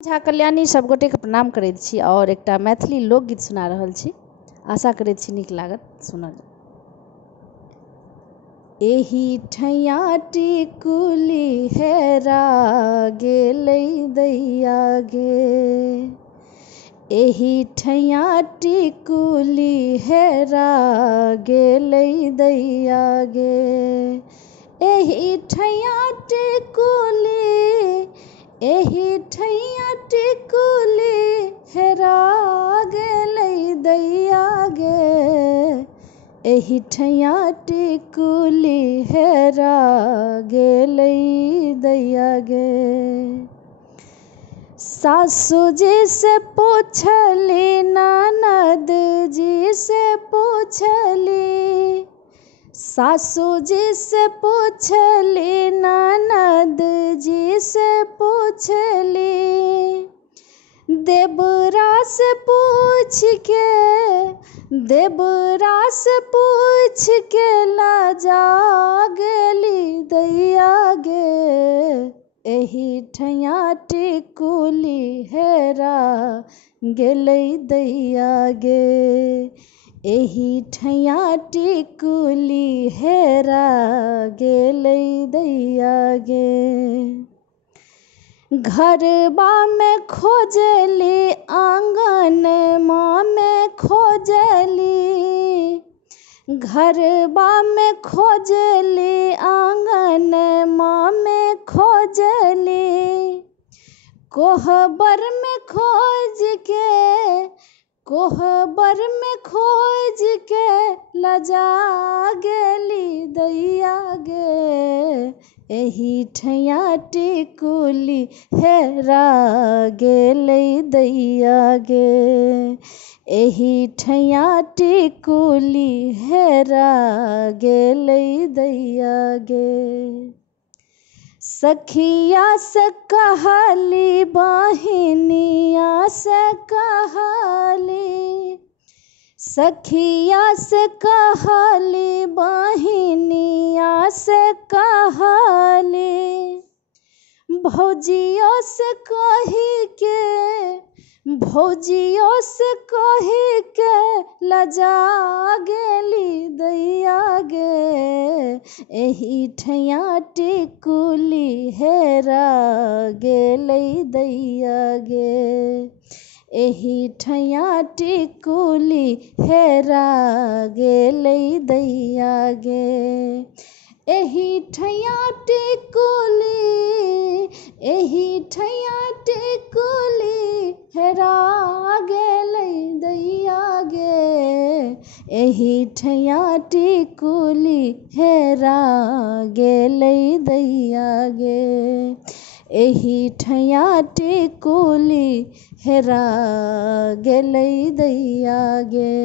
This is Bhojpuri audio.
झा कल्याणी सब गोटे के प्रणाम करैत छी और एकटा मैथिली लोकगीत सुना रहल छी। आशा करैत छी नीक लागत, सुनल। एही ठैया टिकुली हेरा गेलै दैया गे, एही ठैया टिकुली हेरा गेलै दैया गे, एही ठैया टिकुली, एही ठैया टिकुली हेरा गेलै दैया गे, एही ठैया टिकुली हेरा गेलै दैया गे। सासू जी से पूछली, ननद जी से पूछली, सासू जी से पूछली, ननद जी से पूछली, देवरा से पूछ के, देवरा से पूछ के लाजा गेली दैया गे, एही ठैया टिकुली हेरा गेलै दैया गे, एही ठैया टिकुली हेरा गेलै दैया गे। घरबा में खोजली, आंगनमा में खोजली, घरबा में खोजली, आंगनमा में खोजली, कोहबर में खोज के, कोहबर में खोज के लजा गेली दैया गे, एही ठैया टिकुली हेरा गेलै दैया गे, एही ठैया टिकुली हेरा गेलै दैया गे। सखिया से कहली, बहिनिया से कहली, सखिया से कहली, बहिनिया से कहली, भौजियों से कही के, भौजियों से कही के लजा गेली दैया गे, एही ठैया टिकुली हेरा गेलै दैया गे, एही ठैया टिकुली हेरा गेलै दैया गे, एही ठैया टिकुली, एही ठैया टिकुली हेरा गेलै दैया गे, एही ठैया टिकुली हेरा गेलै दैया गे, एही ठैया टिकुली हेरा गेलै दैया गे।